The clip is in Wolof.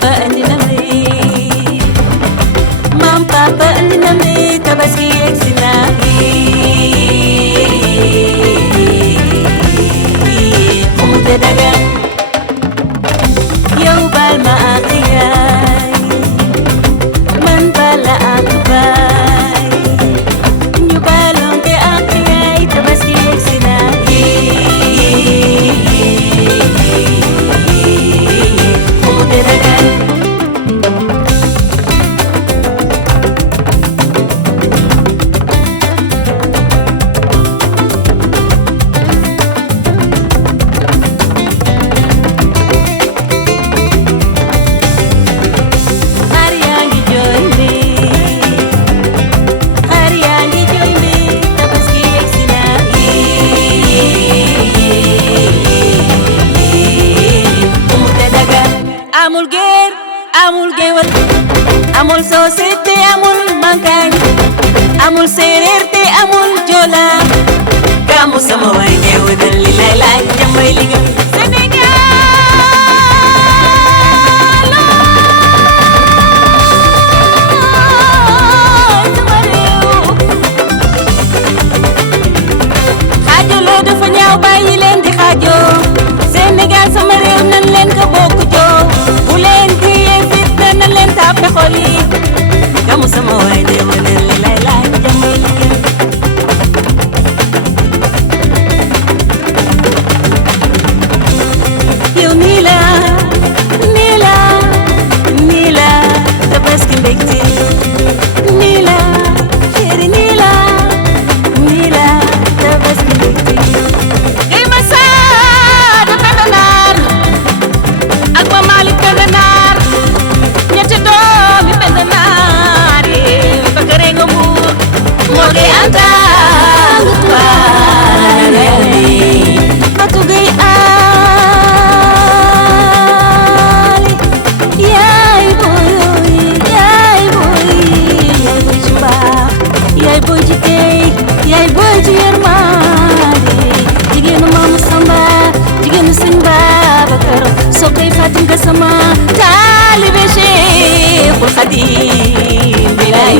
papa andi na me mam papa andi na me tabaski egsi na umude daga yow bal ma ak yaay man bala ak baay ñu balonte ak yaay tabaski egsi na umude daga amul gewal amul société amul mankañ amul séeréer te amul jola gamu sama way ngeewu dal li lay laaj jambay liga Sénégal sama réew xaajaloo dafa ñaaw bàyyi leen di xaajoo Sénégal sama réew nan leen ko bokk joo bu leen di nan leen tàppe xol yi gamu sama waay de wane li lay laay jàmmay liggéey yow nii la tabaski mbégte nii la chéri nii la tabaski mbégte gay ma saa da penda naar ak ma Malick penda naar ñetti doomi penda naar yi bakare nga muur moo gay anta waane batu gay ali yaay boy ci mbaax yaay boy ci tey yaay boy ci yërmande jigéenu Maamu Samba jigéenu Sëñ Babacar soo koy Fatim Gassama taalibe Cheikhul Khadim bilaay